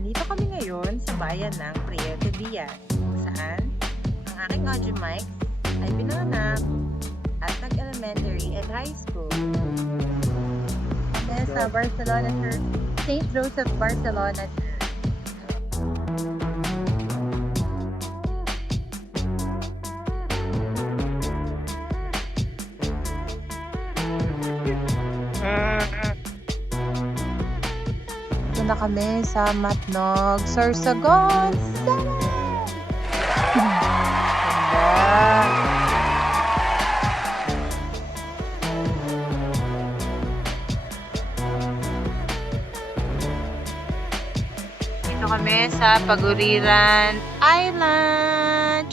Nandito kami ngayon sa bayan ng Priel de Villa, kung saan ang aking audio mic ay pinanganak at nag-elementary and high school. Yes, sa Barcelona Church, St. Joseph Barcelona Church. Ito na kami sa Matnog, Sorsogon. Dito kami sa Paguriran Island.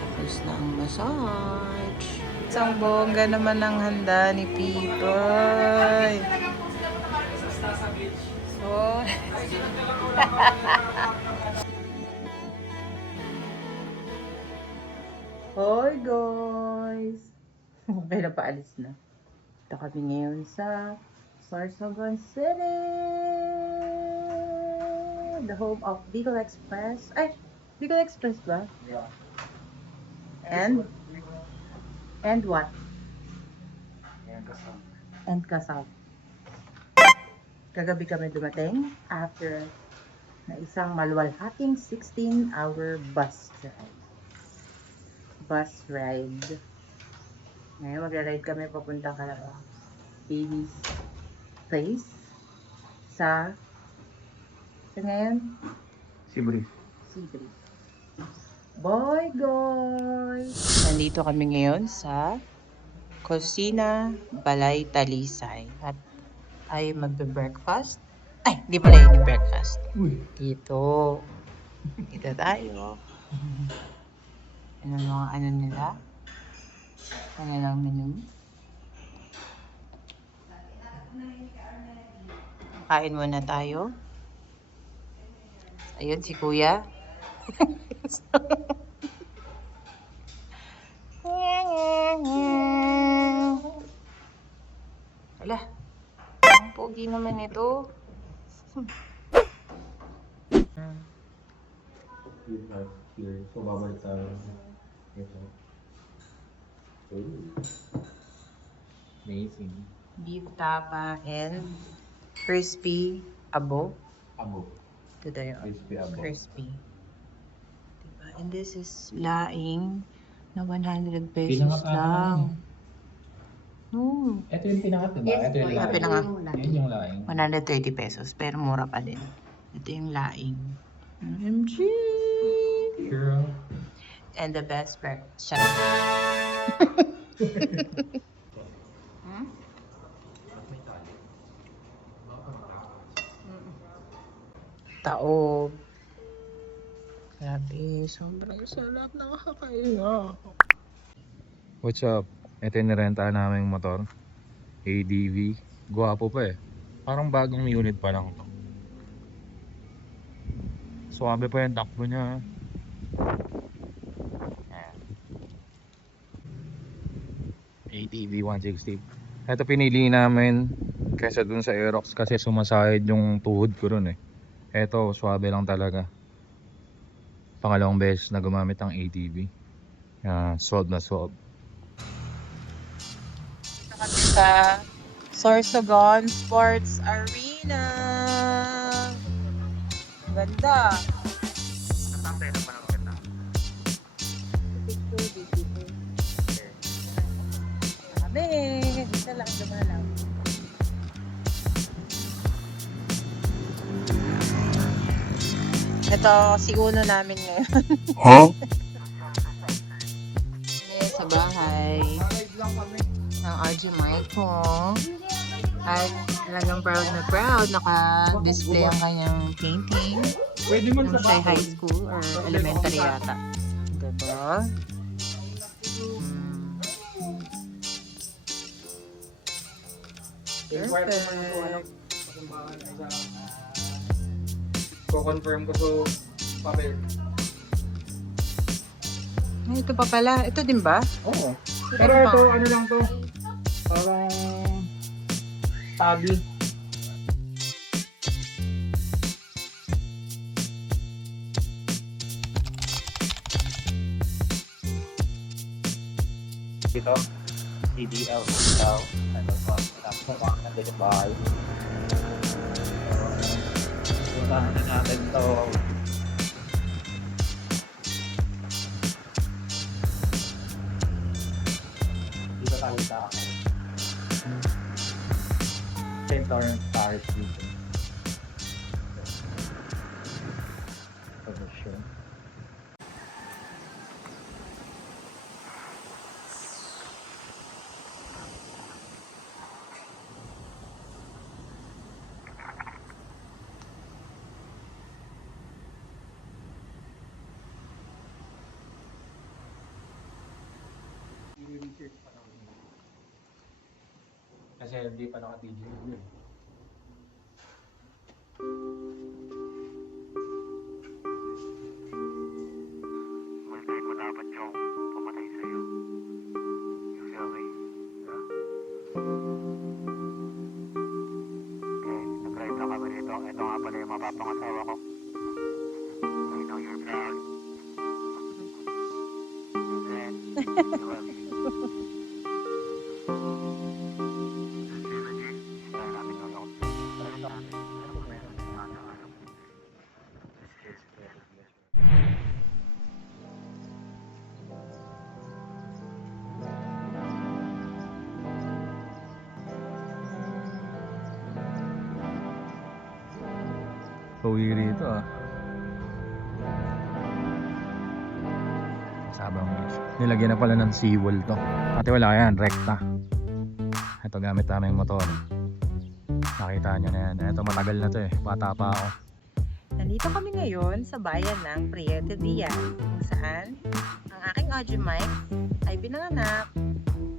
Tapos na ang massage. Isang bongga naman ang handa ni Pipoy. So, Hoy guys! Okay na, paalis na. Ito kami ngayon sa Sorsogon City! The home of Bicol Express. Ay! Bicol Express ba? Yeah. And what? Yan kasama. And Kasal. Kagabi kami dumating after na isang maluwalhating 16-hour bus ride. Ngayon magra-ride kami papunta baby's place sa ngayon? Sibri. Boy guys! Nandito kami ngayon sa Kusina Balay Talisay at ay magbe-breakfast. Ay, di pala yun yung breakfast. Uy. Dito tayo. Ano mga ano nila? Ano lang menu? Kain muna tayo. Ayun si Kuya. Wala. Ang pogi naman ito. Here. So, babalik tayo. Ito. Amazing. Beef tapa and crispy abo. Abo. Ito tayo. Crispy abo. Crispy. Diba? And this is laing na 100 pesos Pinangat lang. No. Ito yung pinangat, diba? Yes, Ito yung po, laing. pinangat. Yan yung laing. 130 pesos pero mura pa din. Ito yung laing. OMG! Sure. And the best breakfast. Shut up. Hmm? Taob. Grabe, sobrang sarap, nakakainga. What's up? Ito yung nirentahan naming motor. ADV. Gwapo pa eh. Parang bagong unit pa lang to. Suwabe pa yung takbo niya. ATV 160. Ito pinili namin kaysa dun sa Aerox kasi sumasahid yung tuhod ko ron eh. Ito, suwabe lang talaga. Pangalawang beses na gumamit ang ATV. Swab na swab. Kami sa Sorsogon Sports Arena. Ganda. Sabi, isa lang dumalang. Ito, si Uno namin ngayon. Huh? Sa bahay ng RG Mic ko. At talagang proud na proud. Naka-display ang kanyang painting. Pwede man Nung siya high school or elementary yata. Diba? Perfect. Ko-confirm ko so papel. Ay, ito pa pala. Ito din ba? Oo. Pero ito, ano lang to? Parang tabi. ito. CDL Hotel. Ano pa? Tapos nandito sa bahay. Puntahan na natin ito. Dito tayo sa St. Lawrence Parish dito. Position. I-research pa naman yun. Kasi hindi pa naka-video yun. Multahin mo dapat yung pumatay sa'yo. You feel me? Yeah. Okay, nag-drive lang kami dito. Ito nga pala yung mapapangasawa ko. I know you're proud. And then, you love me. Uwi rito Sabang Beach. Nilagyan na pala ng seawall to. Dati wala yan, rekta. Ito gamit namin yung motor. Nakita nyo na yan. Ito matagal na to bata pa ako. Nandito kami ngayon sa bayan ng Prieto Diaz, kung saan ang aking audio mic ay binanganak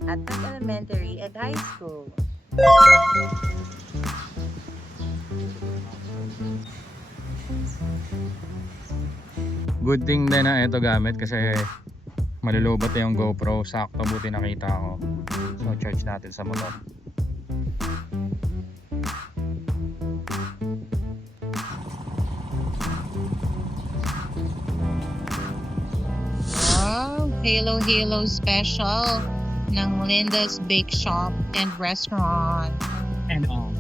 at elementary and high school. Good thing din na ito gamit kasi malulobot na yung GoPro. Sakto, buti nakita ko. So charge natin sa motor. Wow! Halo special ng Linda's Bake Shop and Restaurant. And all.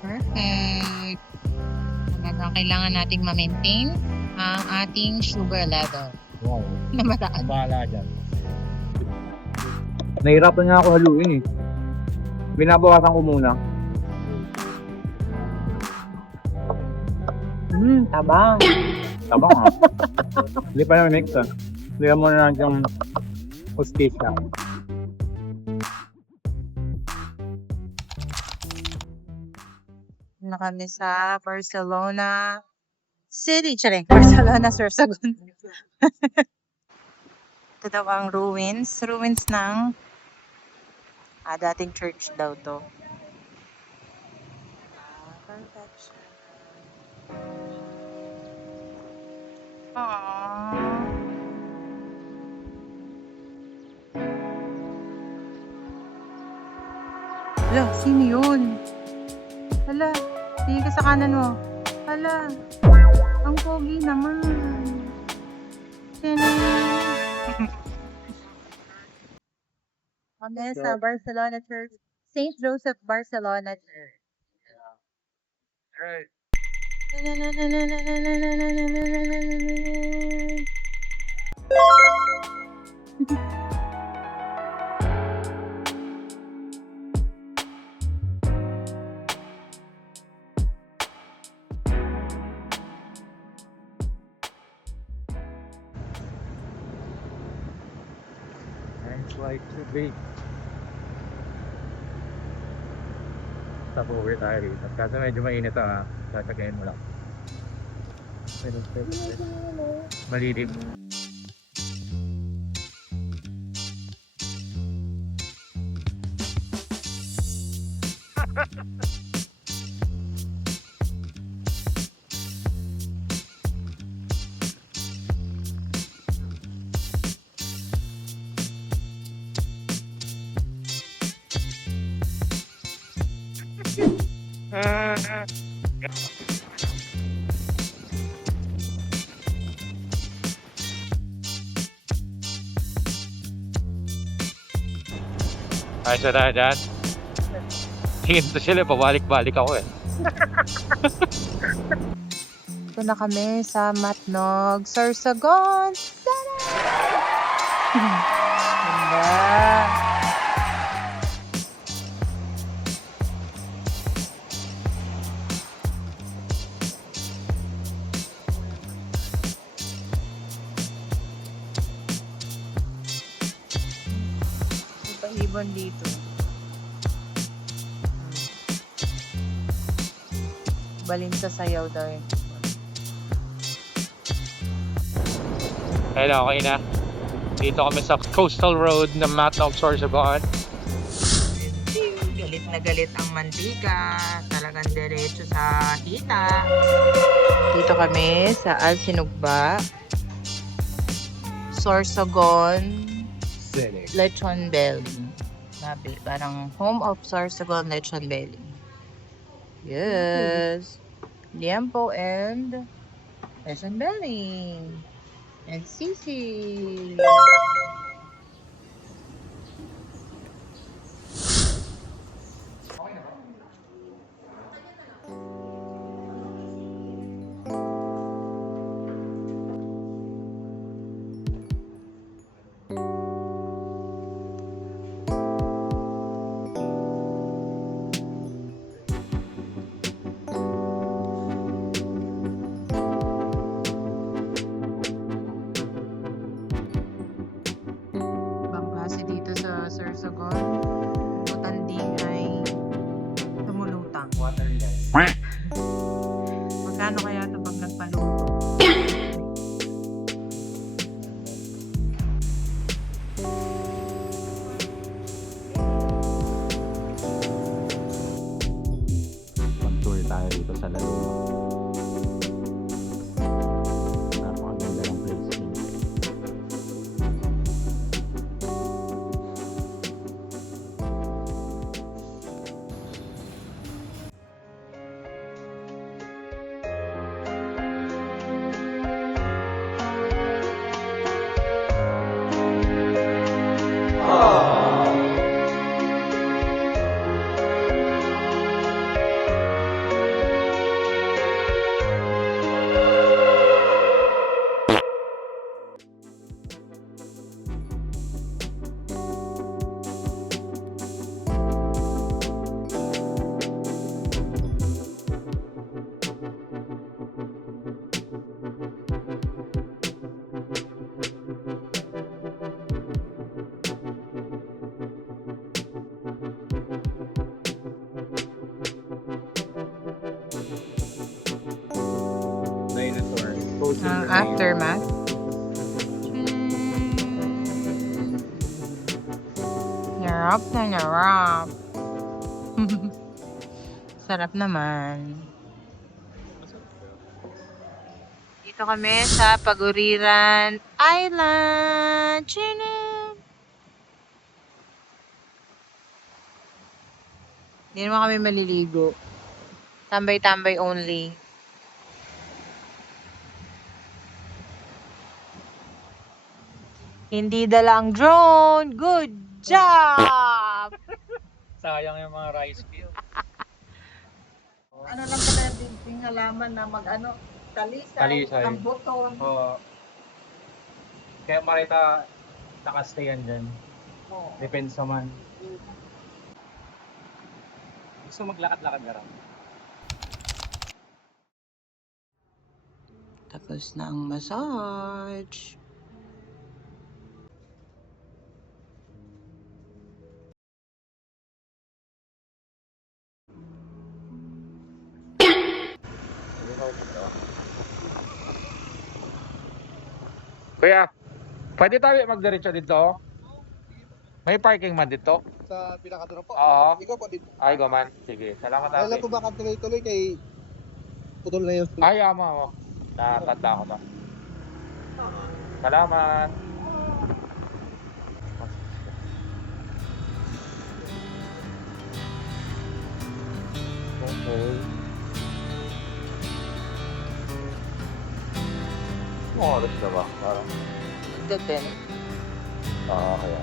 Perfect! Talagang kailangan nating ma-maintain ang ating sugar level Wow. na mataas. Bahala dyan. Nahirapan nga ako haluin Binabawasan ko muna. Tabang! Tabang ha. Hindi pa naman mix Liyan mo na lang yung hostisya. Na kami sa Barcelona City. Charing! Barcelona, Sorsogon. Ito daw ang ruins. Ruins ng dating church daw to. Perfection. Aww. Hala, sino yun? Hala, tingin ka sa kanan mo. Hala, ang pogi naman. Kami sa Barcelona Church. St. Joseph Barcelona Church. Right. Like to be. Stop over tayo rito. Kasi medyo mainit Tatagayin mo lang. Malilim. Ayos na tayo dyan. Tingin to sila, pabalik-balik ako eh. Ito na kami sa Matnog, Sorsogon. Tada! Ganda. Ibon dito. Balin sa sayaw daw eh. Ayun, okay na. Dito kami sa Coastal Road ng Matnog, Sorsogon. Galit na galit ang mantika. Talagang diretso sa hita. Dito kami sa Alsinugba, Sorsogon, Lechon Belly. Sabi, parang home of Sorsogon Lechon Belly. Yes. Liempo and Lechon Belly. And Sisi. Kasi dito sa Sorsogon, butanding ay tumulutang. Waterless. Magkano kaya ito pag nagpaluto? Mag-tour tayo dito sa Laluma. Napakaganda ng place dito. Dinosaur. Ang aftermath. Narap na narap. Sarap naman. Dito kami sa Paguriran Island. Chinin! Hindi naman kami maliligo. Tambay-tambay only. Hindi dala ang drone. Good job! Sayang yung mga rice field. Ano lang pala din halaman na mag-ano, talisay, Talisay. ang buton. Oo. Kaya makita nakastay yan dyan. Oh. Depends naman. Gusto maglakad-lakad ka rin. Tapos na ang massage. Kuya, pwede tayo magdiretso dito? May parking man dito? Sa pinakadulo po. Oo. Ikaw po dito. Ay, gaman. Sige, salamat Kailan ate. po ba tuloy-tuloy kay putol na yun? Ay, ama mo. Nakatanda ko ba? Salamat. Okay. Anong oras na ba? Parang, Depende. kaya.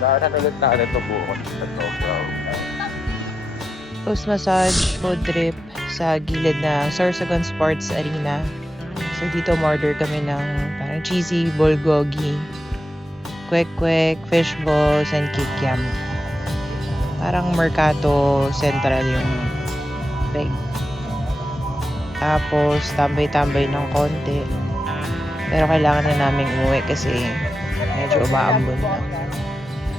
Daanan ulit natin ito bukas sa Sobrang. Post massage, food trip sa gilid ng Sorsogon Sports Arena. So dito umorder kami ng parang cheesy bulgogi, kwek-kwek, fish balls, and kikiam. Parang Mercato Central yung bag. Tapos tambay-tambay ng konti. Pero kailangan na namin umuwi kasi medyo umaambon na.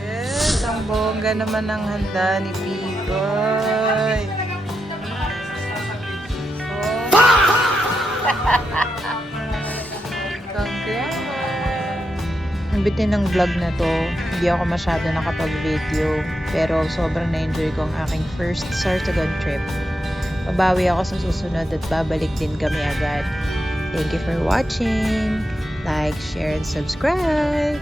Yes, ang bongga naman ng handa ni Picoy. Congrats! Ang bitin ng vlog na to, hindi ako masyado nakapag-video. Pero sobrang na-enjoy ko ang aking first Sorsogon trip. Babawi ako sa susunod at babalik din kami agad. Thank you for watching. Like, share, and subscribe.